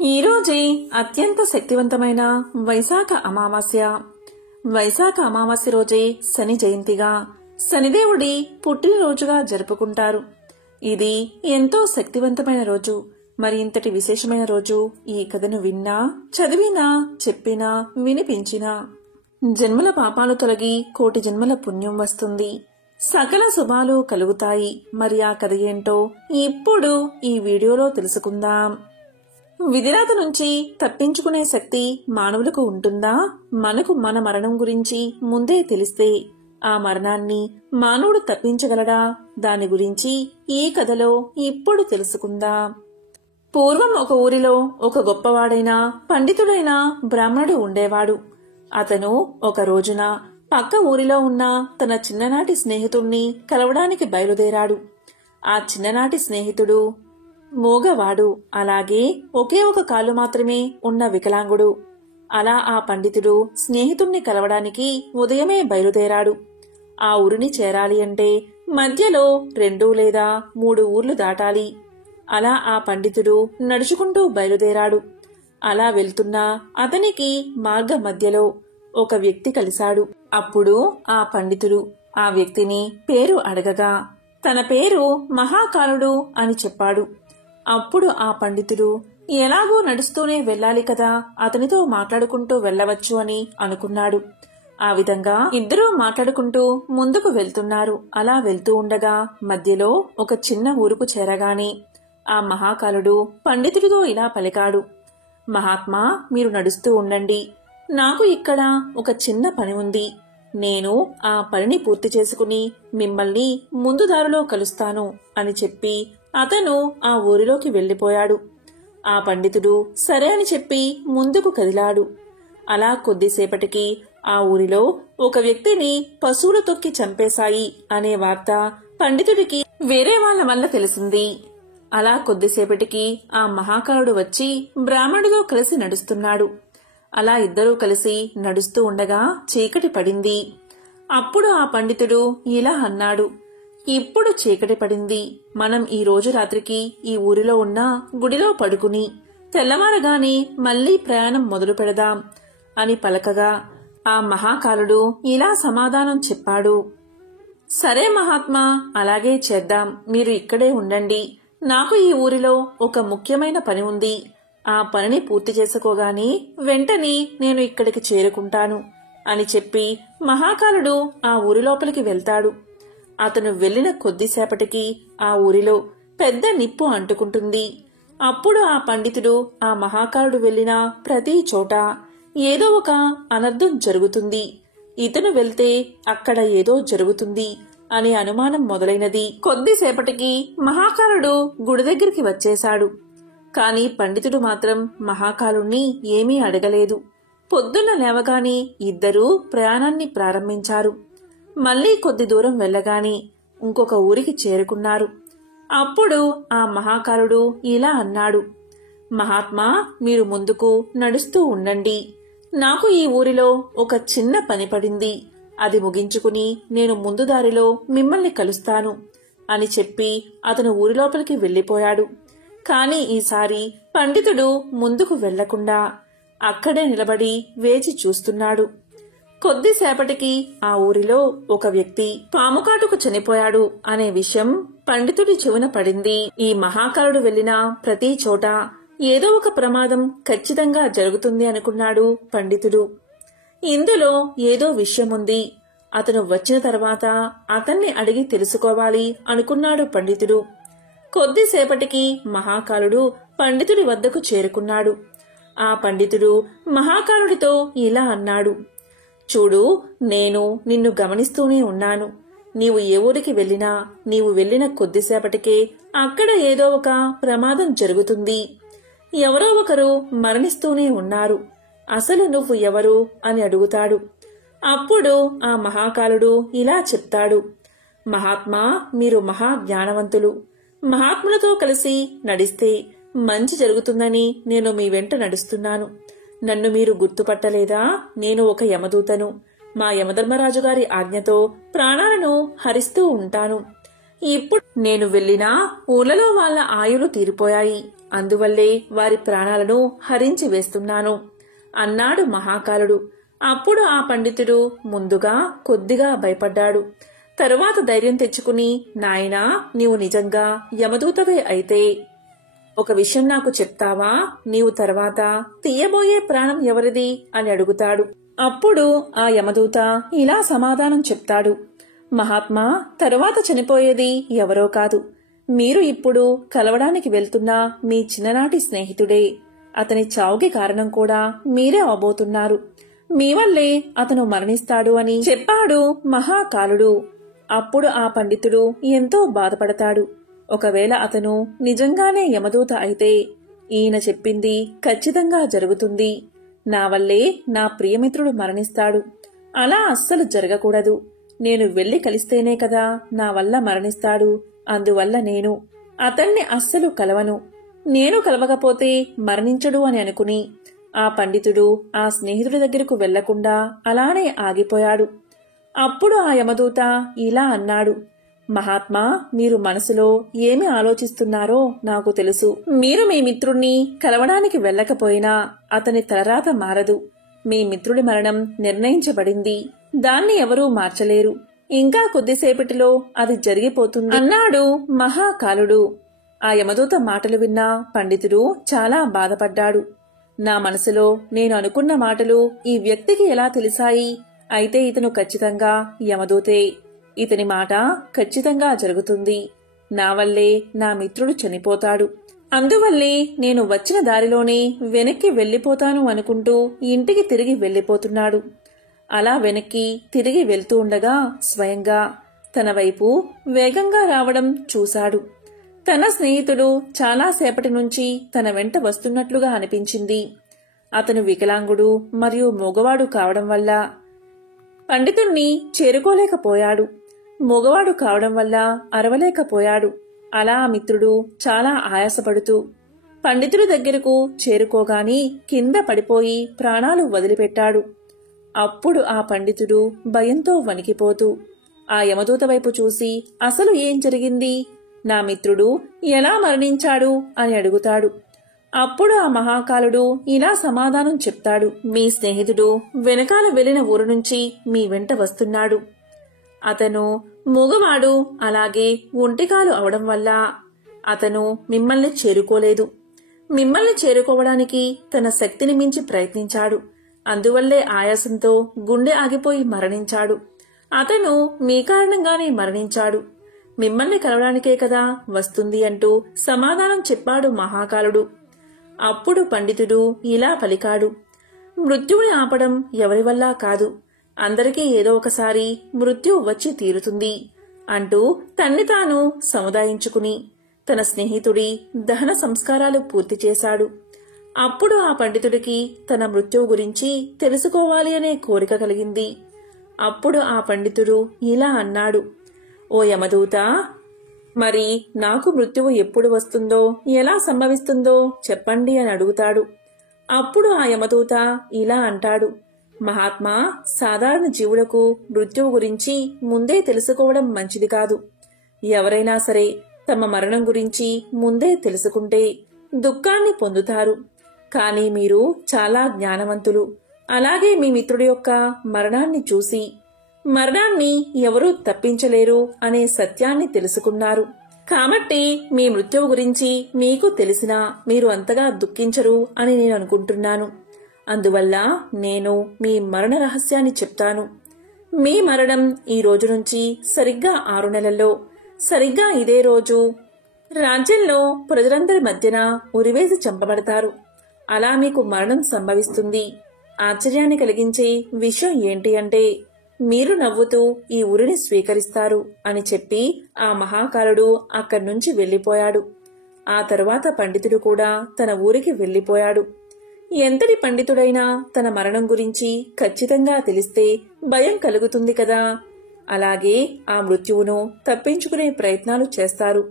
ఈరోజే అత్యంత శక్తివంతమైన వైశాఖ అమావాస్య. వైశాఖ అమావాస్య రోజే శని జయంతిగా, శనిదేవుడి పుట్టినరోజుగా జరుపుకుంటారు. ఇది ఎంతో శక్తివంతమైన రోజు. మరి ఇంతటి విశేషమైన రోజు ఈ కథను విన్నా, చదివినా, చెప్పినా, వినిపించినా జన్మల పాపాలు తొలగి కోటి జన్మల పుణ్యం వస్తుంది. సకల శుభాలు కలుగుతాయి. మరి ఆ కథ ఏంటో ఇప్పుడు ఈ వీడియోలో తెలుసుకుందాం. విధిరాత నుంచి తప్పించుకునే శక్తి మానవులకు ఉంటుందా? మనకు మన మరణం గురించి ముందే తెలిస్తే ఆ మరణాన్ని మానవుడు తప్పించగలడా? దాని గురించి ఈ కథలో ఇప్పుడు తెలుసుకుందాం. పూర్వం ఒక ఊరిలో ఒక గొప్పవాడైన పండితుడైన బ్రాహ్మణుడు ఉండేవాడు. అతను ఒక రోజున పక్క ఊరిలో ఉన్న తన చిన్ననాటి స్నేహితుణ్ణి కలవడానికి బయలుదేరాడు. ఆ చిన్ననాటి స్నేహితుడు మూగవాడు, అలాగే ఒకే ఒక కాలు మాత్రమే ఉన్న వికలాంగుడు. అలా ఆ పండితుడు స్నేహితుణ్ణి కలవడానికి ఉదయమే బయలుదేరాడు. ఆ ఊరిని చేరాలి అంటే మధ్యలో 2 లేదా 3 ఊర్లు దాటాలి. అలా ఆ పండితుడు నడుచుకుంటూ బయలుదేరాడు. అలా వెళ్తున్నా అతనికి మార్గ మధ్యలో ఒక వ్యక్తి కలిశాడు. అప్పుడు ఆ పండితుడు ఆ వ్యక్తిని పేరు అడగగా తన పేరు మహాకాలుడు అని చెప్పాడు. అప్పుడు ఆ పండితుడు ఎలాగో నడుస్తూనే వెళ్ళాలి కదా, అతనితో మాట్లాడుకుంటూ వెళ్లవచ్చు అని అనుకున్నాడు. ఆ విధంగా ఇద్దరూ మాట్లాడుకుంటూ ముందుకు వెళ్తున్నారు. అలా వెళ్తూ ఉండగా మధ్యలో ఒక చిన్న ఊరుకు చేరగానే ఆ మహాకాలుడు పండితుడితో ఇలా పలికాడు. మహాత్మా, మీరు నడుస్తూ ఉండండి. నాకు ఇక్కడ ఒక చిన్న పని ఉంది. నేను ఆ పనిని పూర్తి చేసుకుని మిమ్మల్ని ముందు దారిలో కలుస్తాను అని చెప్పి అతను ఆ ఊరిలోకి వెళ్లిపోయాడు. ఆ పండితుడు సరే అని చెప్పి ముందుకు కదిలాడు. అలా కొద్దిసేపటికి ఆ ఊరిలో ఒక వ్యక్తిని పశువులు తొక్కి చంపేశాయి అనే వార్త పండితుడికి వేరే వాళ్ల వల్ల తెలిసింది. అలా కొద్దిసేపటికి ఆ మహాకాలుడు వచ్చి బ్రాహ్మణుడితో కలిసి నడుస్తున్నాడు. అలా ఇద్దరూ కలిసి నడుస్తూ ఉండగా చీకటి పడింది. అప్పుడు ఆ పండితుడు ఇలా అన్నాడు, ఇప్పుడు చీకటి పడింది. మనం ఈ రోజు రాత్రికి ఈ ఊరిలో ఉన్న గుడిలో పడుకుని తెల్లవారగానే మళ్లీ ప్రయాణం మొదలు పెడదాం అని పలకగా ఆ మహాకాలుడు ఇలా సమాధానం చెప్పాడు. సరే మహాత్మా, అలాగే చేద్దాం. మీరు ఇక్కడే ఉండండి. నాకు ఈ ఊరిలో ఒక ముఖ్యమైన పని ఉంది. ఆ పనిని పూర్తి చేసుకోగానే వెంటనే నేను ఇక్కడికి చేరుకుంటాను అని చెప్పి మహాకాలుడు ఆ ఊరి లోపలికి వెళ్తాడు. అతను వెళ్లిన కొద్దిసేపటికి ఆ ఊరిలో పెద్ద నిప్పు అంటుకుంటుంది. అప్పుడు ఆ పండితుడు ఆ మహాకాలుడు వెళ్లిన ప్రతి చోట ఏదో ఒక అనర్థం జరుగుతుంది. ఇతను వెళ్తే అక్కడ ఏదో జరుగుతుంది అనే అనుమానం మొదలైనది. కొద్దిసేపటికి మహాకాలుడు గుడి దగ్గరికి వచ్చేశాడు. కాని పండితుడు మాత్రం మహాకాలుణ్ణి ఏమీ అడగలేదు. పొద్దున్న లేవగానే ఇద్దరూ ప్రయాణాన్ని ప్రారంభించారు. మళ్లీ కొద్ది దూరం వెళ్లగానే ఇంకొక ఊరికి చేరుకున్నారు. అప్పుడు ఆ మహాకాలుడు ఇలా అన్నాడు, మహాత్మా, మీరు ముందుకు నడుస్తూ ఉండండి. నాకు ఈ ఊరిలో ఒక చిన్న పని పడింది. అది ముగించుకుని నేను ముందు దారిలో మిమ్మల్ని కలుస్తాను అని చెప్పి అతను ఊరి లోపలికి వెళ్లిపోయాడు. కాని ఈసారి పండితుడు ముందుకు వెళ్లకుండా అక్కడే నిలబడి వేచి చూస్తున్నాడు. కొద్దిసేపటికి ఆ ఊరిలో ఒక వ్యక్తి పాముకాటుకు చనిపోయాడు అనే విషయం పండితుడి చెవిన పడింది. ఈ మహాకాలుడు వెళ్లిన ప్రతి చోట ఏదో ఒక ప్రమాదం ఖచ్చితంగా జరుగుతుంది అనుకున్నాడు పండితుడు. ఇందులో ఏదో విషయముంది. అతను వచ్చిన తర్వాత అతన్ని అడిగి తెలుసుకోవాలి అనుకున్నాడు పండితుడు. కొద్దిసేపటికి మహాకాలుడు పండితుడి వద్దకు చేరుకున్నాడు. ఆ పండితుడు మహాకాలుడితో ఇలా అన్నాడు, చూడు, నేను నిన్ను గమనిస్తూనే ఉన్నాను. నీవు ఏ ఊరికి వెళ్లినా నీవు వెళ్లిన కొద్దిసేపటికే అక్కడ ఏదో ఒక ప్రమాదం జరుగుతుంది. ఎవరో ఒకరు మరణిస్తూనే ఉన్నారు. అసలు నువ్వు ఎవరు అని అడుగుతాడు. అప్పుడు ఆ మహాకాలుడు ఇలా చెప్తాడు, మహాత్మా, మీరు మహా జ్ఞానవంతులు. మహాత్ములతో కలిసి నడిస్తే మంచి జరుగుతుందని నేను మీ వెంట నడుస్తున్నాను. నన్ను మీరు గుర్తుపట్టలేదా? నేను ఒక యమదూతను. మా యమధర్మరాజు గారి ఆజ్ఞతో ప్రాణాలను హరిస్తూ ఉంటాను. ఇప్పుడు నేను వెళ్లినా ఊళ్ళలో వాళ్ల ఆయులు తీరిపోయాయి. అందువల్లే వారి ప్రాణాలను హరించి వేస్తున్నాను అన్నాడు మహాకాలుడు. అప్పుడు ఆ పండితుడు ముందుగా కొద్దిగా భయపడ్డాడు. తరువాత ధైర్యం తెచ్చుకుని, నాయనా, నీవు నిజంగా యమదూతవే అయితే ఒక విషయం నాకు చెప్తావా? నీవు తర్వాత తీయబోయే ప్రాణం ఎవరిది అని అడుగుతాడు. అప్పుడు ఆ యమదూత ఇలా సమాధానం చెప్తాడు. మహాత్మా, తరువాత చనిపోయేది ఎవరో కాదు, మీరు ఇప్పుడు కలవడానికి వెళ్తున్న మీ చిన్ననాటి స్నేహితుడే. అతని చావుకి కారణం కూడా మీరే అవబోతున్నారు. మీ వల్లే అతను మరణిస్తాడు అని చెప్పాడు మహాకాలుడు. అప్పుడు ఆ పండితుడు ఎంతో బాధపడతాడు. ఒకవేళ అతను నిజంగానే యమదూత అయితే ఈయన చెప్పింది ఖచ్చితంగా జరుగుతుంది. నా వల్లే నా ప్రియమిత్రుడు మరణిస్తాడు. అలా అస్సలు జరగకూడదు. నేను వెళ్లి కలిస్తేనే కదా నా వల్ల మరణిస్తాడు. అందువల్ల నేను అతన్ని అస్సలు కలవను. నేను కలవకపోతే మరణించడు అని అనుకుని ఆ పండితుడు ఆ స్నేహితుడి దగ్గరకు వెళ్లకుండా అలానే ఆగిపోయాడు. అప్పుడు ఆ యమదూత ఇలా అన్నాడు. మహాత్మా, మీరు మనసులో ఏమి ఆలోచిస్తున్నారో నాకు తెలుసు. మీరు మీ మిత్రుణ్ణి కలవడానికి వెళ్ళకపోయినా అతని తలరాత మారదు. మీ మిత్రుడి మరణం నిర్ణయించబడింది. దాన్ని ఎవరూ మార్చలేరు. ఇంకా కొద్దిసేపటిలో అది జరిగిపోతుంది అన్నాడు మహాకాలుడు. ఆ యమదూత మాటలు విన్న పండితుడు చాలా బాధపడ్డాడు. నా మనసులో నేను అనుకున్న మాటలు ఈ వ్యక్తికి ఎలా తెలిసాయి? అయితే ఇతను ఖచ్చితంగా యమదూతే. ఇతని మాట ఖచ్చితంగా జరుగుతుంది. నా వల్లే నా మిత్రుడు చనిపోతాడు. అందువల్లే నేను వచ్చిన దారిలోనే వెనక్కి వెళ్లిపోతాను అనుకుంటూ ఇంటికి తిరిగి వెళ్లిపోతున్నాడు. అలా వెనక్కి తిరిగి వెళ్తూ ఉండగా స్వయంగా తన వైపు వేగంగా రావడం చూశాడు. తన స్నేహితుడు చాలాసేపటి నుంచి తన వెంట వస్తున్నట్లుగా అనిపించింది. అతను వికలాంగుడు మరియు మూగవాడు కావడం వల్ల పండితుణ్ణి చేరుకోలేకపోయాడు. మూగవాడు కావడం వల్ల అరవలేకపోయాడు. అలా ఆ మిత్రుడు చాలా ఆయాసపడుతూ పండితుడి దగ్గరకు చేరుకోగాని కింద పడిపోయి ప్రాణాలు వదిలిపెట్టాడు. అప్పుడు ఆ పండితుడు భయంతో వణికిపోతూ ఆ యమదూత వైపు చూసి, అసలు ఏం జరిగింది? నా మిత్రుడు ఎలా మరణించాడు అని అడుగుతాడు. అప్పుడు ఆ మహాకాలుడు ఇలా సమాధానం చెప్తాడు. మీ స్నేహితుడు వెనకాల వెళ్లిన ఊరు నుంచి మీ వెంట వస్తున్నాడు. అతను మూగవాడు, అలాగే ఒంటికాలు అవడం వల్ల అతను మిమ్మల్ని చేరుకోలేదు. మిమ్మల్ని చేరుకోవడానికి తన శక్తిని మించి ప్రయత్నించాడు. అందువల్లే ఆయాసంతో గుండె ఆగిపోయి మరణించాడు. అతను మీ కారణంగానే మరణించాడు. మిమ్మల్ని కలవడానికే కదా వస్తుంది అంటూ సమాధానం చెప్పాడు మహాకాలుడు. అప్పుడు పండితుడు ఇలా పలికాడు. మృత్యువుని ఆపడం ఎవరి వల్ల కాదు. అందరికీ ఏదో ఒకసారి మృత్యు వచ్చి తీరుతుంది అంటూ తన్ని తాను సముదాయించుకుని తన స్నేహితుడి దహన సంస్కారాలు పూర్తి చేశాడు. అప్పుడు ఆ పండితుడికి తన మృత్యువు గురించి తెలుసుకోవాలి అనే కోరిక కలిగింది. అప్పుడు ఆ పండితుడు ఇలా అన్నాడు. ఓ యమదూత, మరి నాకు మృత్యువు ఎప్పుడు వస్తుందో, ఎలా సంభవిస్తుందో చెప్పండి అని అడుగుతాడు. అప్పుడు ఆ యమదూత ఇలా అంటాడు. మహాత్మా, సాధారణ జీవులకు మృత్యువు గురించి ముందే తెలుసుకోవడం మంచిది కాదు. ఎవరైనా సరే తమ మరణం గురించి ముందే తెలుసుకుంటే దుఃఖాన్ని పొందుతారు. కానీ మీరు చాలా జ్ఞానవంతులు. అలాగే మీ మిత్రుడి యొక్క మరణాన్ని చూసి మరణాన్ని ఎవరూ తప్పించలేరు అనే సత్యాన్ని తెలుసుకున్నారు. కాబట్టి మీ మృత్యువు గురించి మీకు తెలిసినా మీరు అంతగా దుఃఖించరు అని నేను అనుకుంటున్నాను. అందువల్ల నేను మీ మరణ రహస్యాన్ని చెప్తాను. మీ మరణం ఈ రోజు నుంచి సరిగ్గా 6 నెలల్లో సరిగ్గా ఇదే రోజు రాజ్యంలో ప్రజలందరి మధ్యన ఉరివేసి చంపబడతారు. అలా మీకు మరణం సంభవిస్తుంది. ఆశ్చర్యాన్ని కలిగించే విషయం ఏంటి అంటే మీరు నవ్వుతూ ఈ ఉరిని స్వీకరిస్తారు అని చెప్పి ఆ మహాకాలుడు అక్కడి నుంచి వెళ్లిపోయాడు. ఆ తరువాత పండితుడు కూడా తన ఊరికి వెళ్లిపోయాడు. ఎంతటి పండితుడైనా తన మరణం గురించి ఖచ్చితంగా తెలిస్తే భయం కలుగుతుంది కదా. అలాగే ఆ మృత్యువును తప్పించుకునే ప్రయత్నాలు చేస్తారు.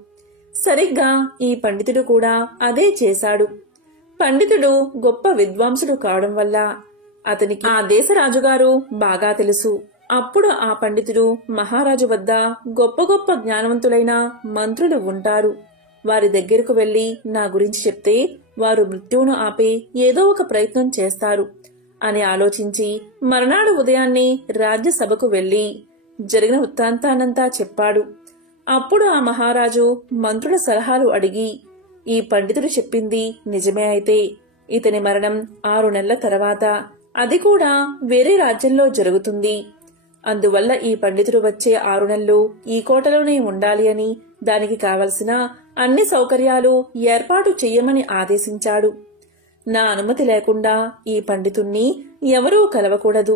సరిగ్గా ఈ పండితుడు కూడా అదే చేశాడు. పండితుడు గొప్ప విద్వాంసుడు కావడం వల్ల అతనికి ఆ దేశ రాజుగారు బాగా తెలుసు. అప్పుడు ఆ పండితుడు మహారాజు వద్ద గొప్ప గొప్ప జ్ఞానవంతులైన మంత్రులు ఉంటారు. వారి దగ్గరకు వెళ్లి నా గురించి చెప్తే వారు మృత్యువును ఆపే ఏదో ఒక ప్రయత్నం చేస్తారు అని ఆలోచించి మరునాడు ఉదయాన్నే రాజ్యసభకు వెళ్లి జరిగిన వృత్తాంతానంతా చెప్పాడు. అప్పుడు ఆ మహారాజు మంత్రుల సలహాలు అడిగి ఈ పండితుడు చెప్పింది నిజమే అయితే ఇతని మరణం 6 నెలల తర్వాత, అది కూడా వేరే రాజ్యంలో జరుగుతుంది. అందువల్ల ఈ పండితుడు వచ్చే 6 నెలలు ఈ కోటలోనే ఉండాలి అని, దానికి కావలసిన అన్ని సౌకర్యాలు ఏర్పాటు చెయ్యమని ఆదేశించాడు. నా అనుమతి లేకుండా ఈ పండితుణ్ణి ఎవరూ కలవకూడదు.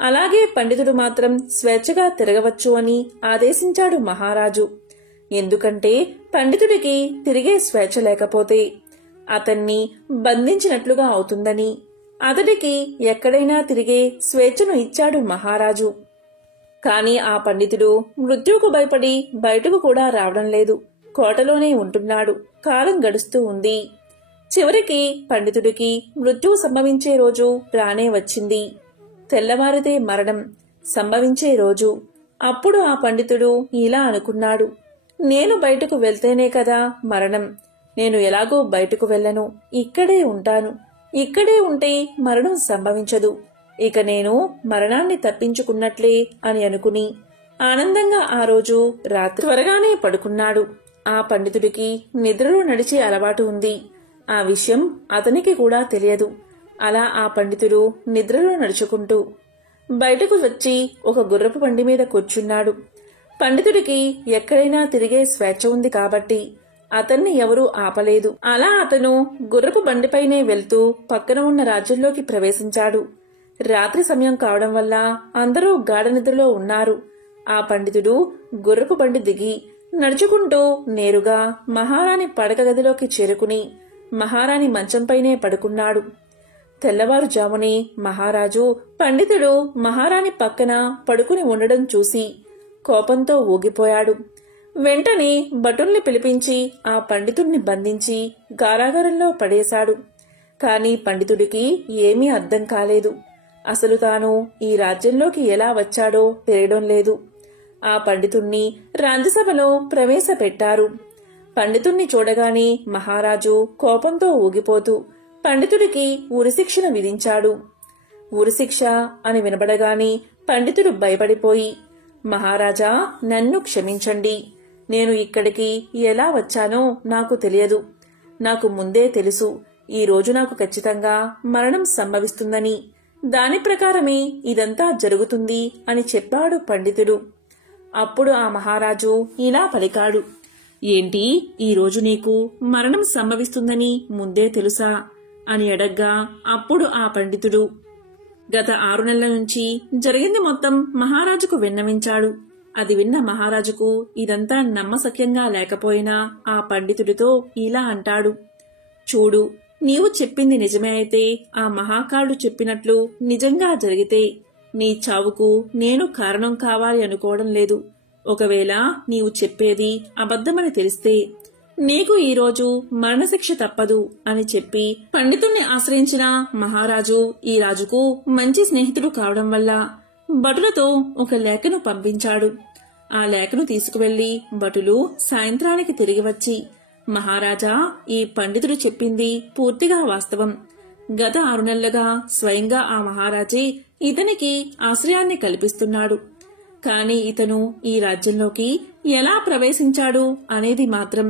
అలాగే పండితుడు మాత్రం స్వేచ్ఛగా తిరగవచ్చు అని ఆదేశించాడు మహారాజు. ఎందుకంటే పండితుడికి తిరిగే స్వేచ్ఛ లేకపోతే అతన్ని బంధించినట్లుగా అవుతుందని అతడికి ఎక్కడైనా తిరిగే స్వేచ్ఛను ఇచ్చాడు మహారాజు. కాని ఆ పండితుడు మృత్యువుకు భయపడి బయటకు కూడా రావడం లేదు. కోటలోనే ఉంటున్నాడు. కాలం గడుస్తూ ఉంది. చివరికి పండితుడికి మృత్యువు సంభవించే రోజు రానే వచ్చింది. తెల్లవారితే మరణం సంభవించే రోజు. అప్పుడు ఆ పండితుడు ఇలా అనుకున్నాడు, నేను బయటకు వెళ్తేనే కదా మరణం. నేను ఎలాగో బయటకు వెళ్ళను, ఇక్కడే ఉంటాను. ఇక్కడే ఉంటే మరణం సంభవించదు. ఇక నేను మరణాన్ని తప్పించుకున్నట్లే అని అనుకుని ఆనందంగా ఆ రోజు రాత్రి త్వరగానే పడుకున్నాడు. ఆ పండితుడికి నిద్రలో నడిచే అలవాటు ఉంది. ఆ విషయం అతనికి కూడా తెలియదు. అలా ఆ పండితుడు నిద్రలో నడుచుకుంటూ బయటకు వచ్చి ఒక గుర్రపు బండి మీద కూర్చున్నాడు. పండితుడికి ఎక్కడైనా తిరిగే స్వేచ్ఛ ఉంది కాబట్టి అతన్ని ఎవరూ ఆపలేదు. అలా అతను గుర్రపు బండిపైనే వెళ్తూ పక్కన ఉన్న రాజ్యంలోకి ప్రవేశించాడు. రాత్రి సమయం కావడం వల్ల అందరూ గాఢ నిద్రలో ఉన్నారు. ఆ పండితుడు గుర్రపు బండి దిగి నడుచుకుంటూ నేరుగా మహారాణి పడక గదిలోకి చేరుకుని మహారాణి మంచంపైనే పడుకున్నాడు. తెల్లవారుజామునే మహారాజు పండితుడు మహారాణి పక్కన పడుకుని ఉండడం చూసి కోపంతో ఊగిపోయాడు. వెంటనే భటుల్ని పిలిపించి ఆ పండితుణ్ణి బంధించి కారాగారంలో పడేశాడు. కాని పండితుడికి ఏమీ అర్థం కాలేదు. అసలు తాను ఈ రాజ్యంలోకి ఎలా వచ్చాడో తెలియడం లేదు. ఆ పండితుణ్ణి రాజ్యసభలో ప్రవేశపెట్టారు. పండితుణ్ణి చూడగానే మహారాజు కోపంతో ఊగిపోతూ పండితుడికి ఉరిశిక్షను విధించాడు. ఉరిశిక్ష అని వినబడగానే పండితుడు భయపడిపోయి, మహారాజా, నన్ను క్షమించండి. నేను ఇక్కడికి ఎలా వచ్చానో నాకు తెలియదు. నాకు ముందే తెలుసు ఈ రోజు నాకు ఖచ్చితంగా మరణం సంభవిస్తుందని. దాని ప్రకారమే ఇదంతా జరుగుతుంది అని చెప్పాడు పండితుడు. అప్పుడు ఆ మహారాజు ఇలా పలికాడు, ఏంటి, ఈరోజు నీకు మరణం సంభవిస్తుందని ముందే తెలుసా అని అడగ్గా అప్పుడు ఆ పండితుడు గత 6 నెలల నుంచి జరిగింది మొత్తం మహారాజుకు విన్నవించాడు. అది విన్న మహారాజుకు ఇదంతా నమ్మశక్యంగా లేకపోయినా ఆ పండితుడితో ఇలా అంటాడు, చూడు, నీవు చెప్పింది నిజమే అయితే, ఆ మహాకాలుడు చెప్పినట్లు నిజంగా జరిగితే నీ చావుకు నేను కారణం కావాలి అనుకోవడం లేదు. ఒకవేళ నీవు చెప్పేది అబద్ధమని తెలిస్తే నీకు ఈరోజు మరణశిక్ష తప్పదు అని చెప్పి పండితుణ్ణి ఆశ్రయించిన మహారాజు ఈ రాజుకు మంచి స్నేహితుడు కావడం వల్ల భటులతో ఒక లేఖను పంపించాడు. ఆ లేఖను తీసుకువెళ్లి భటులు సాయంత్రానికి తిరిగి వచ్చి, మహారాజా, ఈ పండితుడు చెప్పింది పూర్తిగా వాస్తవం. గత 6 నెలలుగా స్వయంగా ఆ మహారాజే ఇతనికి ఆశ్రయాన్ని కల్పిస్తున్నాడు. కాని ఇతను ఈ రాజ్యంలోకి ఎలా ప్రవేశించాడు అనేది మాత్రం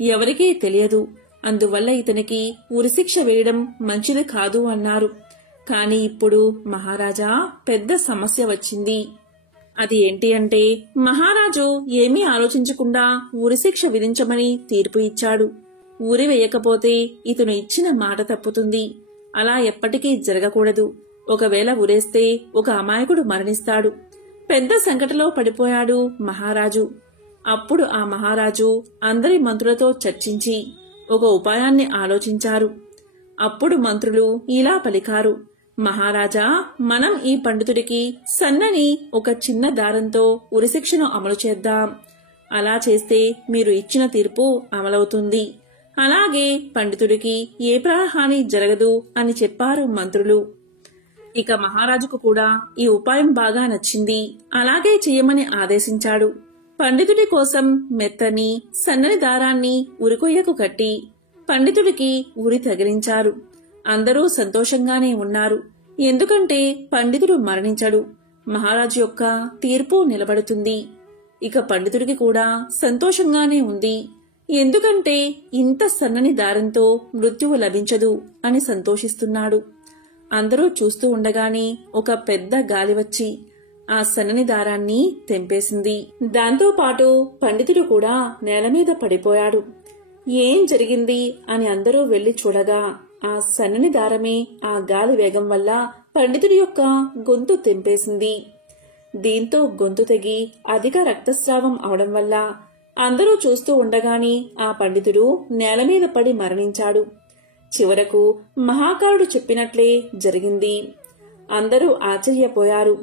ఎవరికీ తెలియదు. అందువల్ల ఇతనికి ఉరిశిక్ష వేయడం మంచిది కాదు అన్నారు. కాని ఇప్పుడు మహారాజా, పెద్ద సమస్య వచ్చింది. అది ఏంటి అంటే, మహారాజు ఏమీ ఆలోచించకుండా ఉరిశిక్ష విధించమని తీర్పు ఇచ్చాడు. ఉరి వేయకపోతే ఇతను ఇచ్చిన మాట తప్పుతుంది. అలా ఎప్పటికీ జరగకూడదు. ఒకవేళ ఉరేస్తే ఒక అమాయకుడు మరణిస్తాడు. పెద్ద సంకటలో పడిపోయాడు మహారాజు. అప్పుడు ఆ మహారాజు అందరి మంత్రులతో చర్చించి ఒక ఉపాయాన్ని ఆలోచించారు. అప్పుడు మంత్రులు ఇలా పలికారు, మహారాజా, మనం ఈ పండితుడికి సన్నని ఒక చిన్న దారంతో ఉరిశిక్షను అమలు చేద్దాం. అలా చేస్తే మీరు ఇచ్చిన తీర్పు అమలవుతుంది. అలాగే పండితుడికి ఏ ప్రాణహాని జరగదు అని చెప్పారు మంత్రులు. ఇక మహారాజుకు కూడా ఈ ఉపాయం బాగా నచ్చింది. అలాగే చెయ్యమని ఆదేశించాడు. పండితుడి కోసం మెత్తని సన్నని దారాన్ని ఉరికొయ్యకు కట్టి పండితుడికి ఉరి తగిలించారు. అందరూ సంతోషంగానే ఉన్నారు. ఎందుకంటే పండితుడు మరణించడు, మహారాజు యొక్క తీర్పు నిలబడుతుంది. ఇక పండితుడికి కూడా సంతోషంగానే ఉంది. ఎందుకంటే ఇంత సన్నని దారంతో మృత్యువు లభించదు అని సంతోషిస్తున్నాడు. అందరూ చూస్తూ ఉండగానే ఒక పెద్ద గాలి వచ్చి ఆ సన్నని దారాన్ని తెంపేసింది. దాంతో పాటు పండితుడు కూడా నేలమీద పడిపోయాడు. ఏం జరిగింది అని అందరూ వెళ్లి చూడగా ఆ సన్నని దారమే ఆ గాలి వేగం వల్ల పండితుడి యొక్క గొంతు తెంపేసింది. దీంతో గొంతు తెగి అధిక రక్తస్రావం అవడం వల్ల అందరూ చూస్తూ ఉండగానే ఆ పండితుడు నేలమీద పడి మరణించాడు. చివరకు మహాకాలుడు చెప్పినట్లే జరిగింది. అందరూ ఆశ్చర్యపోయారు.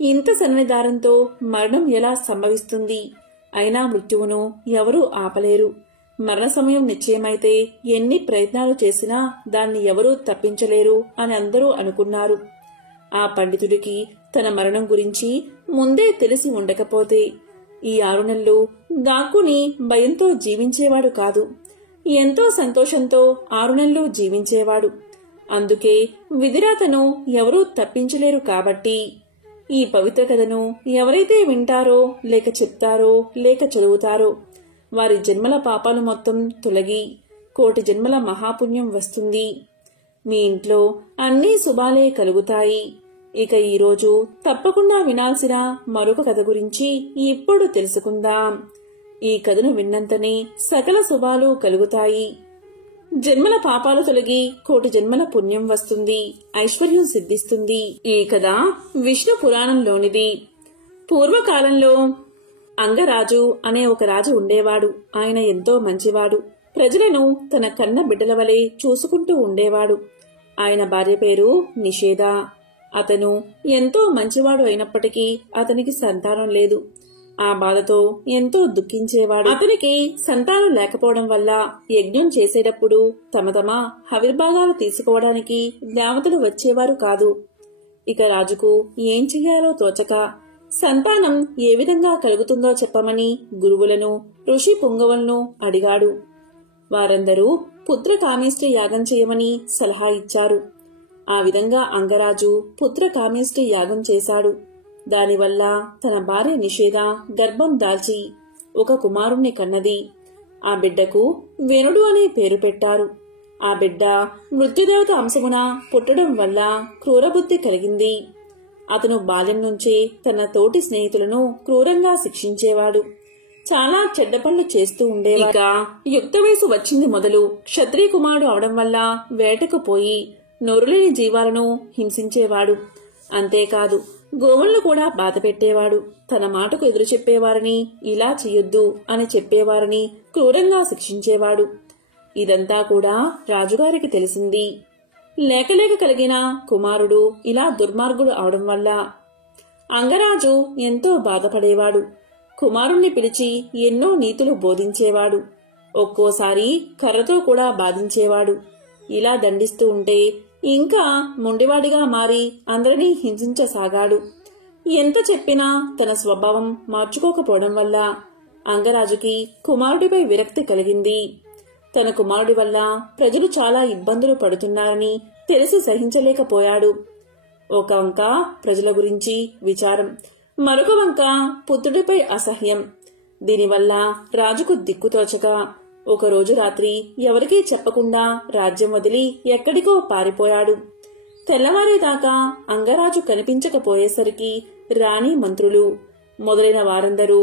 ఇంత సన్నని దారంతో మరణం ఎలా సంభవిస్తుంది? అయినా మృత్యువును ఎవరూ ఆపలేరు. మరణ సమయం నిశ్చయమైతే ఎన్ని ప్రయత్నాలు చేసినా దాన్ని ఎవరూ తప్పించలేరు అని అందరూ అనుకున్నారు. ఆ పండితుడికి తన మరణం గురించి ముందే తెలిసి ఉండకపోతే ఈ 6 నెలలు దాక్కుని భయంతో జీవించేవాడు కాదు. ఎంతో సంతోషంతో 6 నెలలు జీవించేవాడు. అందుకే విధిరాతను ఎవరూ తప్పించలేరు. కాబట్టి ఈ పవిత్ర కథను ఎవరైతే వింటారో, లేక చెప్తారో, లేక చదువుతారో వారి జన్మల పాపాలు మొత్తం తొలగి 1,000,000 జన్మల మహాపుణ్యం వస్తుంది. మీ ఇంట్లో అన్నీ శుభాలే కలుగుతాయి. ఇక ఈరోజు తప్పకుండా వినాల్సిన మరొక కథ గురించి ఇప్పుడు తెలుసుకుందాం. ఈ కథను విన్నంతనే సకల శుభాలు కలుగుతాయి. జన్మల పాపాలు తొలగి 1,000,000 జన్మల పుణ్యం వస్తుంది, ఐశ్వర్యం సిద్ధిస్తుంది. ఈ కథ విష్ణు పురాణంలోనిది. పూర్వకాలంలో అంగరాజు అనే ఒక రాజు ఉండేవాడు. ఆయన ఎంతో మంచివాడు. ప్రజలను తన కన్న బిడ్డల వలె చూసుకుంటూ ఉండేవాడు. ఆయన భార్య పేరు నిషేధ. అతను ఎంతో మంచివాడు అయినప్పటికీ అతనికి సంతానం లేదు. ఆ బాధతో ఎంతో దుఃఖించేవాడు. అతనికి సంతానం లేకపోవడం వల్ల యజ్ఞం చేసేటప్పుడు తమ హవిర్భాగాలు తీసుకోవడానికి దేవతలు వచ్చేవారు కాదు. ఇక రాజుకు ఏం చెయ్యాలో తోచక సంతానం ఏ విధంగా కలుగుతుందో చెప్పమని గురువులను, ఋషి పుంగవులను అడిగాడు. వారందరూ పుత్ర కామేష్టి యాగం చేయమని సలహా ఇచ్చారు. ఆ విధంగా అంగరాజు పుత్ర కామేష్టి యాగం చేశాడు. దానివల్ల తన భార్య నిషేధ గర్భం దాల్చి ఒక కుమారుణ్ణి కన్నది. ఆ బిడ్డకు వేణుడు అనే పేరు పెట్టారు. ఆ బిడ్డ మృత్యుదేవత అంశమున పుట్టడం వల్ల క్రూరబుద్ధి కలిగింది. అతను బాల్యం నుంచే తన తోటి స్నేహితులను క్రూరంగా శిక్షించేవాడు. చాలా చెడ్డ పనులు చేస్తూ ఉండేవాడు. ఇక యుక్త వయసు వచ్చింది మొదలు క్షత్రియ కుమారుడు అవడం వల్ల వేటకు పోయి నోరులేని జీవాలను హింసించేవాడు. అంతేకాదు గోవులను కూడా బాధ పెట్టేవాడు. తన మాటకు ఎదురు చెప్పేవారిని ఇలా చెయ్యొద్దు అని చెప్పేవారిని క్రూరంగా శిక్షించేవాడు. ఇదంతా కూడా రాజుగారికి తెలిసింది. లేకలేక కలిగిన కుమారుడు ఇలా దుర్మార్గుడు అవడం వల్ల అంగరాజు ఎంతో బాధపడేవాడు. కుమారుణ్ణి పిలిచి ఎన్నో నీతులు బోధించేవాడు. ఒక్కోసారి కర్రతో కూడా బాధించేవాడు. ఇలా దండిస్తూ ఉంటే ఇంకా మొండివాడిగా మారి అందరినీ హింసించసాగాడు. ఎంత చెప్పినా తన స్వభావం మార్చుకోకపోవడం వల్ల అంగరాజుకి కుమారుడిపై విరక్తి కలిగింది. తన కుమారుడి వల్ల ప్రజలు చాలా ఇబ్బందులు పడుతున్నారని తెలిసి సహించలేకపోయాడు. ఒక వంక ప్రజల గురించి విచారం, మరొక వంక పుత్రుడిపై అసహ్యం. దీనివల్ల రాజుకు దిక్కుతోచగా ఒకరోజు రాత్రి ఎవరికీ చెప్పకుండా రాజ్యం వదిలి ఎక్కడికో పారిపోయాడు. తెల్లవారేదాకా అంగరాజు కనిపించకపోయేసరికి రాణి, మంత్రులు మొదలైన వారందరూ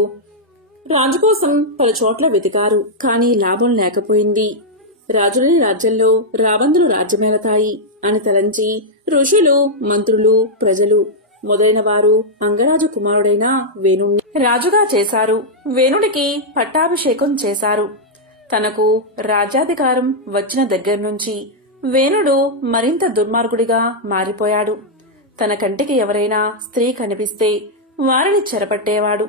రాజు కోసం పలుచోట్ల వెతికారు. కాని లాభం లేకపోయింది. రాజులేని రాజ్యంలో రాబందులు రాజ్యమేలతాయి అని తలంచి ఋషులు, మంత్రులు, ప్రజలు మొదలైన వారు అంగరాజు కుమారుడైన వేణుణ్ణి రాజుగా చేశారు. వేణుడికి పట్టాభిషేకం చేశారు. తనకు రాజ్యాధికారం వచ్చిన దగ్గర్నుంచి వేణుడు మరింత దుర్మార్గుడిగా మారిపోయాడు. తన కంటికి ఎవరైనా స్త్రీ కనిపిస్తే వారిని చెరపట్టేవాడు.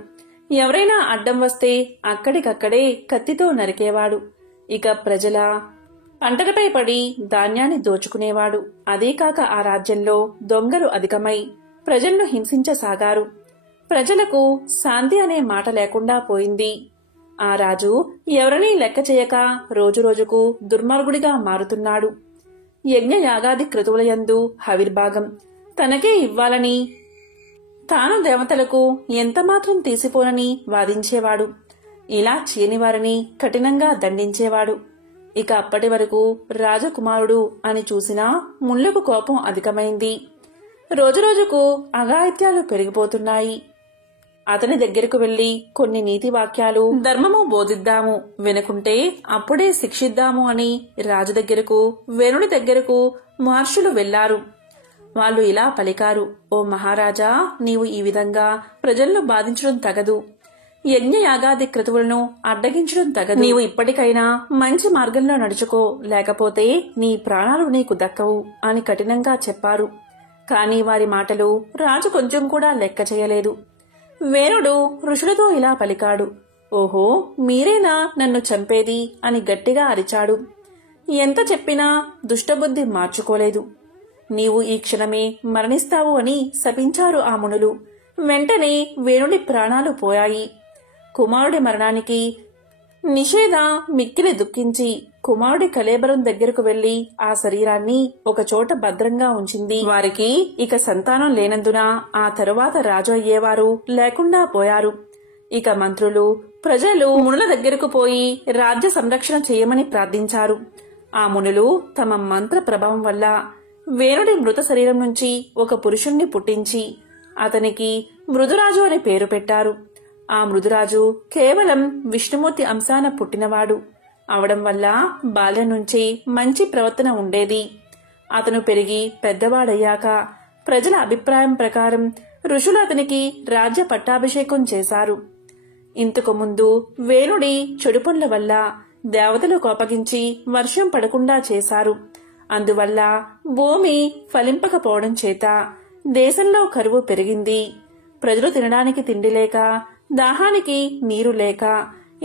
ఎవరైనా అడ్డం వస్తే అక్కడికక్కడే కత్తితో నరికేవాడు. ఇక ప్రజల పంటలపై పడి ధాన్యాన్ని దోచుకునేవాడు. అదేకాక ఆ రాజ్యంలో దొంగలు అధికమై ప్రజలను హింసించసాగారు. ప్రజలకు శాంతి అనే మాట లేకుండా పోయింది. ఆ రాజు ఎవరినీ లెక్క చేయక రోజురోజుకు దుర్మార్గుడిగా మారుతున్నాడు. యజ్ఞ యాగాది క్రతువులయందు హవిర్భాగం తనకే ఇవ్వాలని, తాను దేవతలకు ఎంతమాత్రం తీసిపోనని వాదించేవాడు. ఇలా చేయనివారిని కఠినంగా దండించేవాడు. ఇక అప్పటి వరకు రాజకుమారుడు అని చూసినా ముళ్లకు కోపం అధికమైంది. రోజురోజుకు అఘాయిత్యాలు పెరిగిపోతున్నాయి. అతని దగ్గరకు వెళ్లి కొన్ని నీతి వాక్యాలు, ధర్మము బోధిద్దాము, వినకుంటే అప్పుడే శిక్షిద్దాము అని రాజు దగ్గరకు, వేణుడి దగ్గరకు మహర్షులు వెళ్లారు. వాళ్ళు ఇలా పలికారు: ఓ మహారాజా, నీవు ఈ విధంగా ప్రజలను బాధించడం తగదు. యజ్ఞ యాగాది క్రతువులను అడ్డగించడం తగదు. నీవు ఇప్పటికైనా మంచి మార్గంలో నడుచుకో, లేకపోతే నీ ప్రాణాలు నీకు దక్కవు అని కఠినంగా చెప్పారు. కాని వారి మాటలు రాజు కొంచెం కూడా లెక్క చేయలేదు. వేణుడు ఋషులతో ఇలా పలికాడు: ఓహో, మీరేనా నన్ను చంపేది అని గట్టిగా అరిచాడు. ఎంత చెప్పినా దుష్టబుద్ధి మార్చుకోలేదు. నీవు ఈ క్షణమే మరణిస్తావు అని శపించారు ఆ మునులు. వెంటనే వేణుడి ప్రాణాలు పోయాయి. కుమారుడి మరణానికి నిషేధ మిక్కిలి దుఃఖించి కుమారుడి కళేబరం దగ్గరకు వెళ్లి ఆ శరీరాన్ని ఒకచోట భద్రంగా ఉంచింది. వారికి ఇక సంతానం లేనందున ఆ తరువాత రాజు అయ్యేవారు లేకుండా పోయారు. ఇక మంత్రులు, ప్రజలు మునుల దగ్గరకు పోయి రాజ్య సంరక్షణ చేయమని ప్రార్థించారు. ఆ మునులు తమ మంత్ర ప్రభావం వల్ల వేణుడి మృత శరీరం నుంచి ఒక పురుషుణ్ణి పుట్టించి అతనికి మృదురాజు అని పేరు పెట్టారు. ఆ మృదురాజు కేవలం విష్ణుమూర్తి అంశాన పుట్టినవాడు అవడం వల్ల బాల్యం నుంచి మంచి ప్రవర్తన ఉండేది. అతను పెరిగి పెద్దవాడయ్యాక ప్రజల అభిప్రాయం ప్రకారం ఋషులు అతనికి రాజ్య పట్టాభిషేకం చేశారు. ఇంతకు ముందు వేణుడి చెడు పనుల వల్ల దేవతలు కోపగించి వర్షం పడకుండా చేశారు. అందువల్ల భూమి ఫలింపకపోవడం చేత దేశంలో కరువు పెరిగింది. ప్రజలు తినడానికి తిండి లేక, దాహానికి నీరు లేక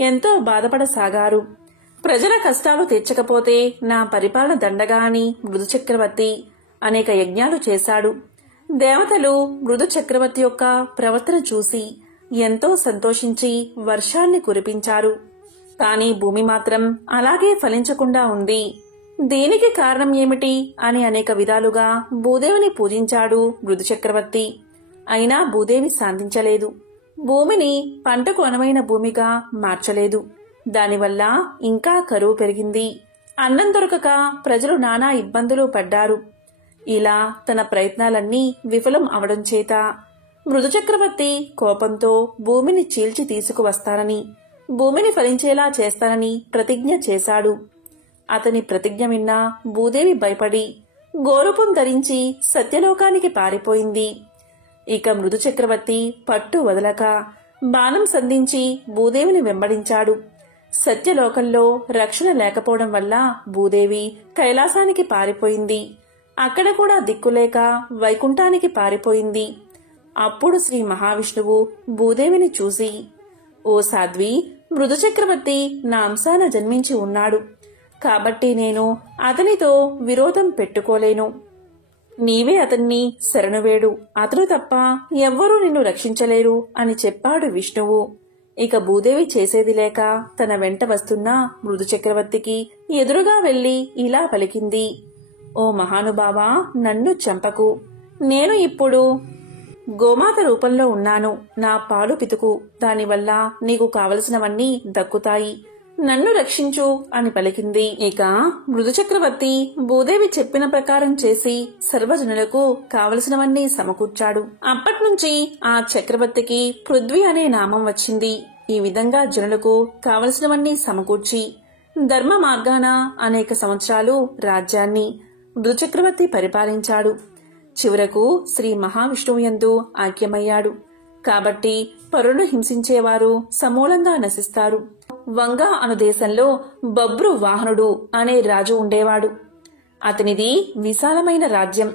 ఎంతో బాధపడసాగారు. ప్రజల కష్టాలు తీర్చకపోతే నా పరిపాలన దండగా అని మృదు చక్రవర్తి అనేక యజ్ఞాలు చేశాడు. దేవతలు మృదు చక్రవర్తి యొక్క ప్రవర్తన చూసి ఎంతో సంతోషించి వర్షాన్ని కురిపించారు. కాని భూమి మాత్రం అలాగే ఫలించకుండా ఉంది. దీనికి కారణం ఏమిటి అని అనేక విధాలుగా భూదేవిని పూజించాడు మృదు చక్రవర్తి. అయినా భూదేవి శాంతించలేదు. భూమిని పంటకు అనువైన భూమిగా మార్చలేదు. దానివల్ల ఇంకా కరువు పెరిగింది. అన్నం దొరకక ప్రజలు నానా ఇబ్బందులు పడ్డారు. ఇలా తన ప్రయత్నాలన్నీ విఫలం అవడం చేత మృదు చక్రవర్తి కోపంతో భూమిని చీల్చి తీసుకువస్తానని, భూమిని ఫలించేలా చేస్తానని ప్రతిజ్ఞ చేశాడు. అతని ప్రతిజ్ఞ విన్న భూదేవి భయపడి గోరుపుం ధరించి సత్యలోకానికి పారిపోయింది. ఇక మృదు చక్రవర్తి పట్టు వదలక బాణం సంధించి భూదేవిని వెంబడించాడు. సత్యలోకంలో రక్షణ లేకపోవడం వల్ల భూదేవి కైలాసానికి పారిపోయింది. అక్కడ కూడా దిక్కులేక వైకుంఠానికి పారిపోయింది. అప్పుడు శ్రీ మహావిష్ణువు భూదేవిని చూసి, ఓ సాధ్వి, మృదు చక్రవర్తి నా అంశాన జన్మించి ఉన్నాడు కాబట్టి నేను అతనితో విరోధం పెట్టుకోలేను. నీవే అతన్ని శరణువేడు, అతను తప్ప ఎవ్వరూ నిన్ను రక్షించలేరు అని చెప్పాడు విష్ణువు. ఇక భూదేవి చేసేది లేక తన వెంట వస్తున్న మృదు చక్రవర్తికి ఎదురుగా వెళ్లి ఇలా పలికింది: ఓ మహానుభావా, నన్ను చంపకు. నేను ఇప్పుడు గోమాత రూపంలో ఉన్నాను. నా పాలు పితుకు, దానివల్ల నీకు కావలసినవన్నీ దక్కుతాయి. నన్ను రక్షించు అని పలికింది. ఇక మృదు చక్రవర్తి భూదేవి చెప్పిన ప్రకారం చేసి సర్వజనులకు కావలసినవన్నీ సమకూర్చాడు. అప్పట్నుంచి ఆ చక్రవర్తికి పృథ్వీ అనే నామం వచ్చింది. ఈ విధంగా జనులకు కావలసినవన్నీ సమకూర్చి ధర్మ మార్గాన అనేక సంవత్సరాలు రాజ్యాన్ని మృదు చక్రవర్తి పరిపాలించాడు. చివరకు శ్రీ మహావిష్ణువు యందు ఐక్యమయ్యాడు. కాబట్టి పరులను హింసించేవారు సమూలంగా నశిస్తారు. వంగ అను దేశంలో బబ్రు వాహనుడు అనే రాజు ఉండేవాడు. అతనిది విశాలమైన రాజ్యం.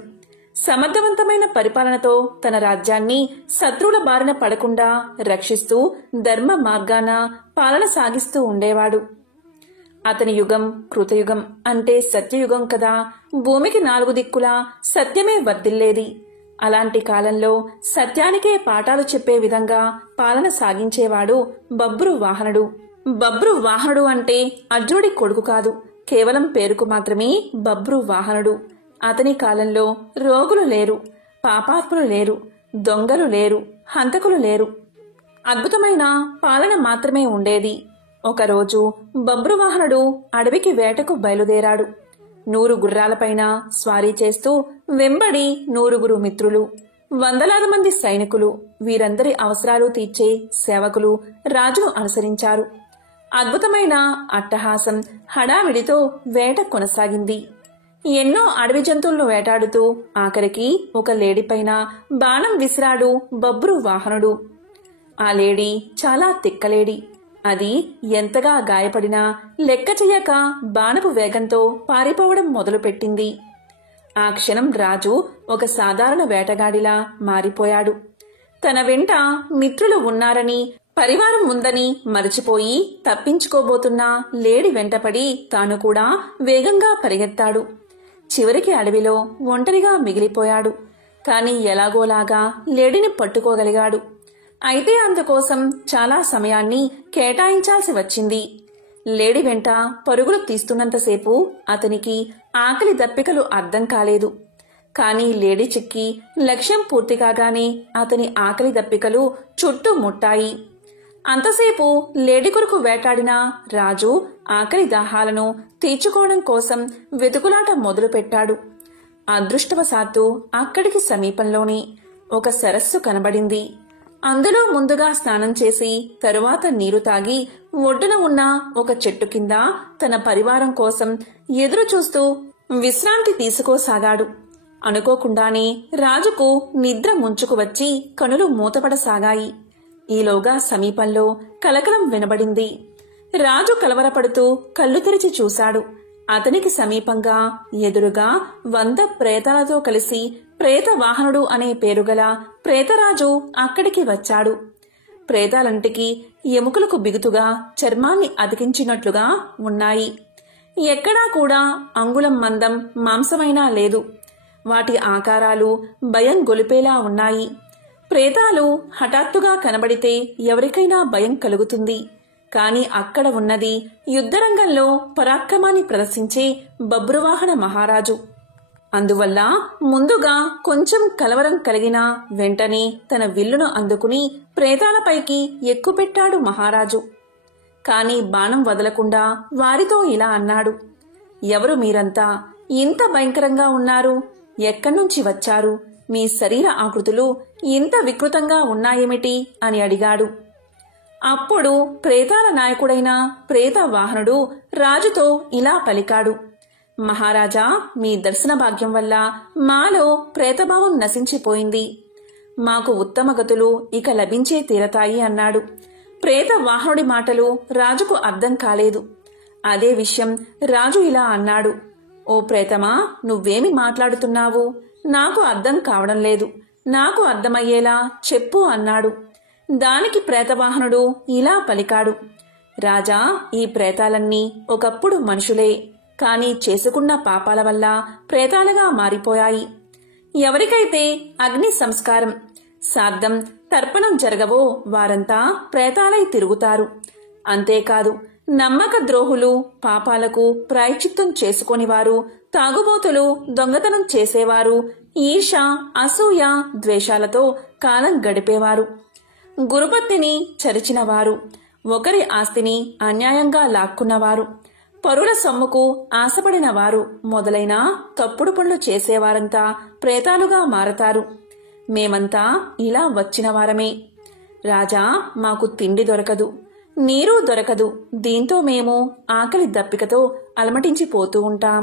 సమర్థవంతమైన పరిపాలనతో తన రాజ్యాన్ని శత్రువుల బారిన పడకుండా రక్షిస్తూ ధర్మ మార్గాన పాలన సాగిస్తూ ఉండేవాడు. అతని యుగం కృతయుగం అంటే సత్యయుగం కదా. భూమికి 4 దిక్కులా సత్యమే వర్ధిల్లేది. అలాంటి కాలంలో సత్యానికే పాఠాలు చెప్పే విధంగా పాలన సాగించేవాడు బబ్రు వాహనుడు. బబ్రు వాహనుడు అంటే అర్జునుడి కొడుకు కాదు, కేవలం పేరుకు మాత్రమే బబ్రు వాహనుడు. అతని కాలంలో రోగులు లేరు, పాపాత్ములు లేరు, దొంగలు లేరు, హంతకులు లేరు. అద్భుతమైన పాలన మాత్రమే ఉండేది. ఒకరోజు బబ్రువాహనుడు అడవికి వేటకు బయలుదేరాడు. 100 గుర్రాలపైన స్వారీ చేస్తూ వెంబడి 100 మిత్రులు, వందలాది మంది సైనికులు, వీరందరి అవసరాలు తీర్చే సేవకులు రాజును అనుసరించారు. అద్భుతమైన అట్టహాసం, హడావిడితో వేట కొనసాగింది. ఎన్నో అడవి జంతువులను వేటాడుతూ ఆఖరికి ఒక లేడీపైన బాణం విసిరాడు బబ్రు వాహనుడు. ఆ లేడీ చాలా తిక్కలేడి. అది ఎంతగా గాయపడినా లెక్క చెయ్యక బాణపు వేగంతో పారిపోవడం మొదలుపెట్టింది. ఆ క్షణం రాజు ఒక సాధారణ వేటగాడిలా మారిపోయాడు. తన వెంట మిత్రులు ఉన్నారని, పరివారం ఉందని మరచిపోయి తప్పించుకోబోతున్న లేడి వెంటపడి తాను కూడా వేగంగా పరిగెత్తాడు. చివరికి అడవిలో ఒంటరిగా మిగిలిపోయాడు. కాని ఎలాగోలాగా లేడిని పట్టుకోగలిగాడు. అయితే అందుకోసం చాలా సమయాన్ని కేటాయించాల్సి వచ్చింది. లేడి వెంట పరుగులు తీస్తున్నంతసేపు అతనికి ఆకలి దప్పికలు అర్థం కాలేదు. కాని లేడి చిక్కి లక్ష్యం పూర్తి కాగానే అతని ఆకలి దప్పికలు చుట్టుముట్టాయి. అంతసేపు లేడి కొరకు వేటాడిన రాజు ఆకలి దాహాలను తీర్చుకోవడం కోసం వెతుకులాట మొదలుపెట్టాడు. అదృష్టవశాత్తు అక్కడికి సమీపంలోనే ఒక సరస్సు కనబడింది. అందులో ముందుగా స్నానం చేసి తరువాత నీరు తాగి ఒడ్డున ఉన్న ఒక చెట్టు కింద తన పరివారం కోసం ఎదురు చూస్తూ విశ్రాంతి తీసుకోసాగాడు. అనుకోకుండానే రాజుకు నిద్ర ముంచుకు వచ్చి కనులు మూతపడసాగాయి. ఈలోగా సమీపంలో కలకలం వినబడింది. రాజు కలవరపడుతూ కళ్ళు తెరిచి చూశాడు. అతనికి సమీపంగా ఎదురుగా 100 ప్రేతాలతో కలిసి ప్రేత వాహనుడు అనే పేరుగల ప్రేతరాజు అక్కడికి వచ్చాడు. ప్రేతాలంటికి ఎముకలకు బిగుతుగా చర్మాన్ని అతికించినట్లుగా ఉన్నాయి. ఎక్కడా కూడా అంగుళం మందం మాంసమైనా లేదు. వాటి ఆకారాలు భయం గొలిపేలా ఉన్నాయి. ప్రేతాలు హఠాత్తుగా కనబడితే ఎవరికైనా భయం కలుగుతుంది. కాని అక్కడ ఉన్నది యుద్ధరంగంలో పరాక్రమాన్ని ప్రదర్శించే బబ్రువాహన మహారాజు. అందువల్ల ముందుగా కొంచెం కలవరం కలిగిన వెంటనే తన విల్లును అందుకుని ప్రేతాలపైకి ఎక్కుపెట్టాడు మహారాజు. కాని బాణం వదలకుండా వారితో ఇలా అన్నాడు. ఎవరు మీరంతా? ఇంత భయంకరంగా ఉన్నారు. ఎక్కడ్నుంచి వచ్చారు? మీ శరీర ఆకృతులు ఇంత వికృతంగా ఉన్నాయేమిటి అని అడిగాడు. అప్పుడు ప్రేతాల నాయకుడైన ప్రేత వాహనుడు రాజుతో ఇలా పలికాడు. మహారాజా, మీ దర్శన భాగ్యం వల్ల మాలో ప్రేతభావం నశించిపోయింది. మాకు ఉత్తమ గతులు ఇక లభించే తీరతాయి అన్నాడు. ప్రేత వాహనుడి మాటలు రాజుకు అర్థం కాలేదు. అదే విషయం రాజు ఇలా అన్నాడు. ఓ ప్రేతమా, నువ్వేమి మాట్లాడుతున్నావు? నాకు అర్థం కావడం లేదు. నాకు అర్థమయ్యేలా చెప్పు అన్నాడు. దానికి ప్రేతవాహనుడు ఇలా పలికాడు. రాజా, ఈ ప్రేతాలన్నీ ఒకప్పుడు మనుషులే. కాని చేసుకున్న పాపాల వల్ల ప్రేతాలుగా మారిపోయాయి. ఎవరికైతే అగ్ని సంస్కారం, శ్రాద్ధం, తర్పణం జరగవో వారంతా ప్రేతాలై తిరుగుతారు. అంతేకాదు, నమ్మక ద్రోహులు, పాపాలకు ప్రాయశ్చిత్తం చేసుకొనివారు, తాగుబోతులు, దొంగతనం చేసేవారు, ఈర్ష, అసూయ, ద్వేషాలతో కాలం గడిపేవారు, గురుపత్నిని చరిచినవారు, ఒకరి ఆస్తిని అన్యాయంగా లాక్కున్నవారు, పరుల సొమ్ముకు ఆశపడిన వారు మొదలైన తప్పుడు పనులు చేసేవారంతా ప్రేతాలుగా మారతారు. మేమంతా ఇలా వచ్చిన వారమే. రాజా, మాకు తిండి దొరకదు, నీరు దొరకదు. దీంతో మేము ఆకలి దప్పికతో అలమటించిపోతూ ఉంటాం.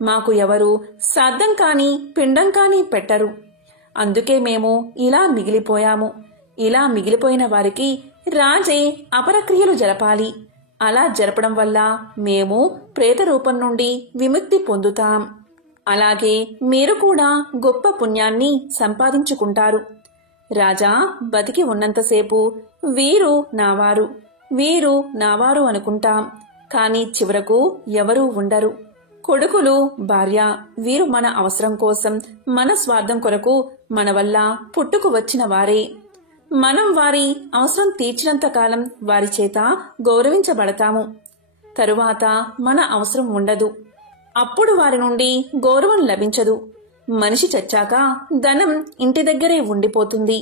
మాకు ఎవరు శ్రాద్ధం కాని పిండం కాని పెట్టరు. అందుకే మేము ఇలా మిగిలిపోయాము. ఇలా మిగిలిపోయిన వారికి రాజే అపరక్రియలు జరపాలి. అలా జరపడం వల్ల మేము ప్రేత రూపం నుండి విముక్తి పొందుతాం. అలాగే మీరు కూడా గొప్ప పుణ్యాన్ని సంపాదించుకుంటారు. రాజా, బతికి ఉన్నంతసేపు వీరు నావారు, వీరు నావారు అనుకుంటాం. కాని చివరకు ఎవరూ ఉండరు. కొడుకులు, భార్య వీరు మన అవసరం కోసం, మన స్వార్థం కొరకు మన వల్ల పుట్టుకు వచ్చిన వారే. మనం వారి అవసరం తీర్చినంత కాలం వారి చేత గౌరవించబడతాము. తరువాత మన అవసరం ఉండదు. అప్పుడు వారి నుండి గౌరవం లభించదు. మనిషి చచ్చాక ధనం ఇంటి దగ్గరే ఉండిపోతుంది.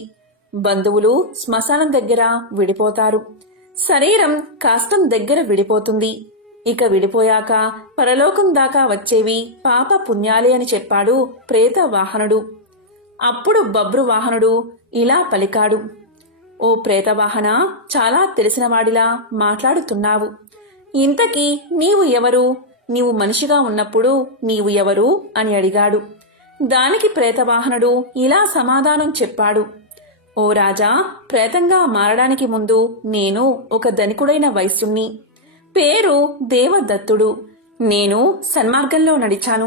బంధువులు శ్మశానం దగ్గర విడిపోతారు. శరీరం కాస్తం దగ్గర విడిపోతుంది. ఇక విడిపోయాక పరలోకం దాకా వచ్చేవి పాప పుణ్యాలే అని చెప్పాడు ప్రేత వాహనుడు. అప్పుడు బబ్రు వాహనుడు ఇలా పలికాడు, ఓ ప్రేతవాహన, చాలా తెలిసినవాడిలా మాట్లాడుతున్నావు. ఇంతకీ నీవు ఎవరు? నీవు మనిషిగా ఉన్నప్పుడు నీవు ఎవరు అని అడిగాడు. దానికి ప్రేతవాహనుడు ఇలా సమాధానం చెప్పాడు, ఓ రాజా, ప్రేతంగా మారడానికి ముందు నేను ఒక ధనికుడైన వైశ్యుణ్ణి. పేరు దేవదత్తుడు. నేను సన్మార్గంలో నడిచాను,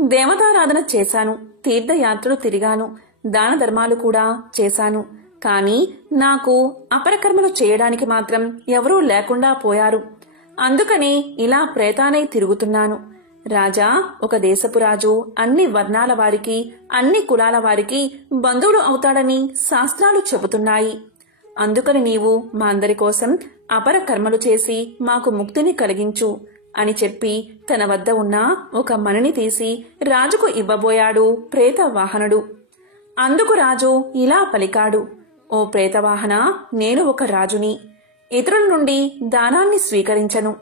దేవతారాధన చేశాను, తీర్థయాత్రలు తిరిగాను, దాన ధర్మాలు కూడా చేశాను. కాని నాకు అపరకర్మలు చేయడానికి మాత్రం ఎవరూ లేకుండా పోయారు. అందుకని ఇలా ప్రేతానై తిరుగుతున్నాను. రాజా, ఒక దేశపు రాజు అన్ని వర్ణాల వారికి, అన్ని కులాల వారికి బంధువులు అవుతాడని శాస్త్రాలు చెబుతున్నాయి. అందుకని నీవు మా అందరి కోసం అపర కర్మలు చేసి మాకు ముక్తిని కలిగించు అని చెప్పి తన వద్ద ఉన్న ఒక మణిని తీసి రాజుకు ఇవ్వబోయాడు ప్రేతవాహనుడు. అందుకు రాజు ఇలా పలికాడు, ఓ ప్రేతవాహన, నేను ఒక రాజుని. ఇతరుల నుండి దానాన్ని స్వీకరించను.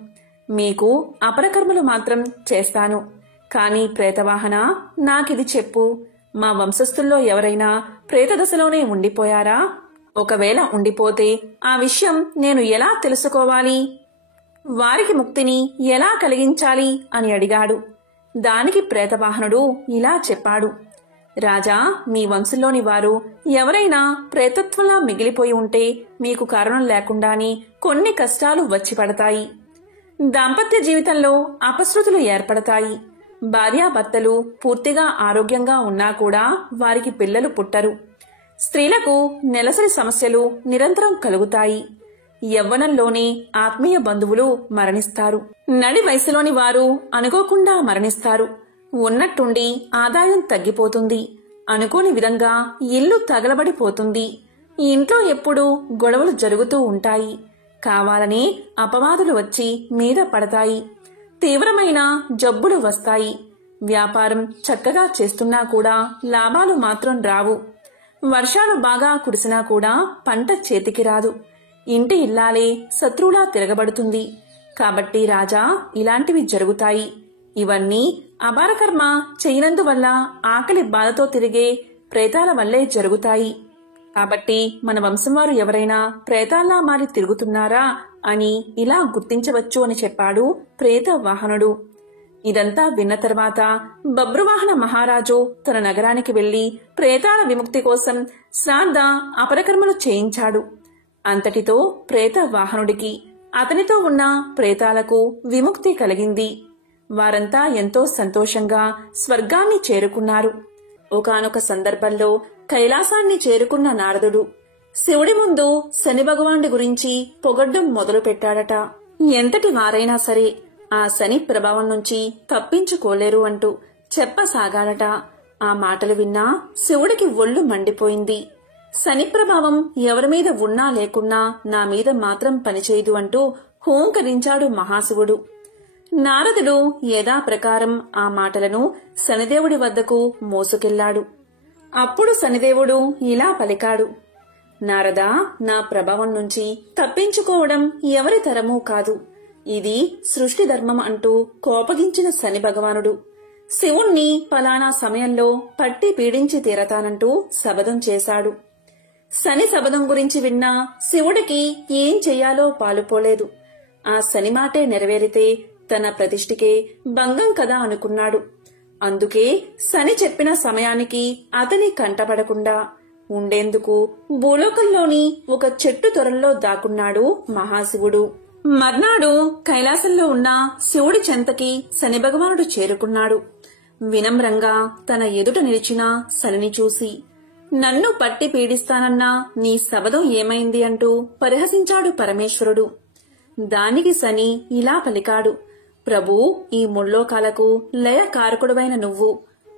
మీకు అపరకర్మలు మాత్రం చేస్తాను. కాని ప్రేతవాహన, నాకిది చెప్పు, మా వంశస్థుల్లో ఎవరైనా ప్రేతదశలోనే ఉండిపోయారా? ఒకవేళ ఉండిపోతే ఆ విషయం నేను ఎలా తెలుసుకోవాలి? వారికి ముక్తిని ఎలా కలిగించాలి అని అడిగాడు. దానికి ప్రేతవాహనుడు ఇలా చెప్పాడు, రాజా, మీ వంశంలోని వారు ఎవరైనా ప్రేతత్వంలా మిగిలిపోయి ఉంటే మీకు కారణం లేకుండానే కొన్ని కష్టాలు వచ్చి పడతాయి. దాంపత్య జీవితంలో అపశృతులు ఏర్పడతాయి. భార్యాభర్తలు పూర్తిగా ఆరోగ్యంగా ఉన్నా కూడా వారికి పిల్లలు పుట్టరు. స్త్రీలకు నెలసరి సమస్యలు నిరంతరం కలుగుతాయి. యవ్వనంలోనే ఆత్మీయ బంధువులు మరణిస్తారు. నడి వయసులోని వారు అనుకోకుండా మరణిస్తారు. ఉన్నట్టుండి ఆదాయం తగ్గిపోతుంది. అనుకోని విధంగా ఇల్లు తగలబడిపోతుంది. ఇంట్లో ఎప్పుడూ గొడవలు జరుగుతూ ఉంటాయి. కావాలని అపవాదులు వచ్చి మీద పడతాయి. తీవ్రమైన జబ్బులు వస్తాయి. వ్యాపారం చక్కగా చేస్తున్నా కూడా లాభాలు మాత్రం రావు. వర్షాలు బాగా కురిసినా కూడా పంట చేతికి రాదు. ఇంటి ఇల్లాలే శత్రువులా తిరగబడుతుంది. కాబట్టి రాజా, ఇలాంటివి జరుగుతాయి. ఇవన్నీ అపారకర్మ చేయనందువల్ల ఆకలి బాధతో తిరిగే ప్రేతాల వల్లే జరుగుతాయి. కాబట్టి మన వంశం వారు ఎవరైనా ప్రేతాల్లా మారి తిరుగుతున్నారా అని ఇలా గుర్తించవచ్చు అని చెప్పాడు ప్రేతవాహనుడు. ఇదంతా విన్న తర్వాత బబ్రువాహన మహారాజు తన నగరానికి వెళ్లి ప్రేతాల విముక్తి కోసం శ్రాద్ధ అపరకర్మలు చేయించాడు. అంతటితో ప్రేతవాహనుడికి, అతనితో ఉన్న ప్రేతాలకు విముక్తి కలిగింది. వారంతా ఎంతో సంతోషంగా స్వర్గాన్ని చేరుకున్నారు. ఒకానొక సందర్భంలో కైలాసాన్ని చేరుకున్న నారదుడు శివుడి ముందు శని భగవానుడి గురించి పొగడ్డం మొదలు పెట్టాడట. ఎంతటి వారైనా సరే ఆ శని ప్రభావం నుంచి తప్పించుకోలేరు అంటూ చెప్పసాగాడట. ఆ మాటలు విన్నా శివుడికి ఒళ్ళు మండిపోయింది. శని ప్రభావం ఎవరి మీద ఉన్నా లేకున్నా నా మీద మాత్రం పనిచేయదు అంటూ హూంకరించాడు మహాశివుడు. నారదుడు యథాప్రకారం ఆ మాటలను శనిదేవుడి వద్దకు మోసుకెళ్లాడు. అప్పుడు శనిదేవుడు ఇలా పలికాడు, నారదా, నా ప్రభావం నుంచి తప్పించుకోవడం ఎవరి తరమూ కాదు. ఇది సృష్టి ధర్మం అంటూ కోపగించిన శని భగవానుడు శివుణ్ణి పలానా సమయంలో పట్టి పీడించి తీరతానంటూ శపథం చేశాడు. శని శపథం గురించి విన్నా శివుడికి ఏం చెయ్యాలో పాలుపోలేదు. ఆ శని మాటే నెరవేరితే తన ప్రతిష్ఠికే భంగం కదా అనుకున్నాడు. అందుకే శని చెప్పిన సమయానికి అతని కంటపడకుండా ఉండేందుకు భూలోకంలోని ఒక చెట్టు తొరల్లో దాక్కున్నాడు మహాశివుడు. మర్నాడు కైలాసంలో ఉన్న శివుడి చెంతకి శని భగవానుడు చేరుకున్నాడు. వినమ్రంగా తన ఎదుట నిలిచిన శనిని చూసి, నన్ను పట్టి పీడిస్తానన్నా నీ శపథం ఏమైంది అంటూ పరిహసించాడు పరమేశ్వరుడు. దానికి శని ఇలా పలికాడు, ప్రభూ, ఈ ముల్లోకాలకు లయ కారకుడువైన నువ్వు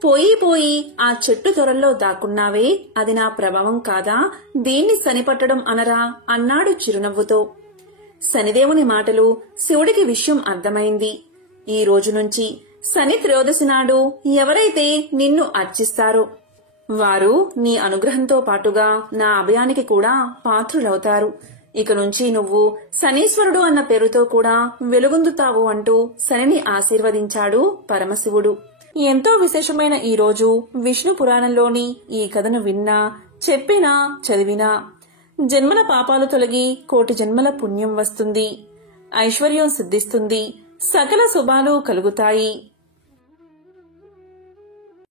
పోయి పోయి ఆ చెట్టు తొరల్లో దాక్కున్నావే, అది నా ప్రభావం కాదా? దీన్ని శనిపట్టడం అనరా అన్నాడు చిరునవ్వుతో. శనిదేవుని మాటలు శివుడికి విషయం అర్థమైంది. ఈ రోజు నుంచి శని త్రయోదశి నాడు ఎవరైతే నిన్ను అర్చిస్తారో వారు నీ అనుగ్రహంతో పాటుగా నా అభయానికి కూడా పాత్రులవుతారు. ఇక నుంచి నువ్వు శనీశ్వరుడు అన్న పేరుతో కూడా వెలుగొందుతావు అంటూ శనిని ఆశీర్వదించాడు పరమశివుడు. ఎంతో విశేషమైన ఈ రోజు విష్ణు పురాణంలోని ఈ కథను విన్నా, చెప్పినా, చదివినా జన్మల పాపాలు తొలగి కోటి జన్మల పుణ్యం వస్తుంది, ఐశ్వర్యం సిద్ధిస్తుంది, సకల శుభాలు కలుగుతాయి.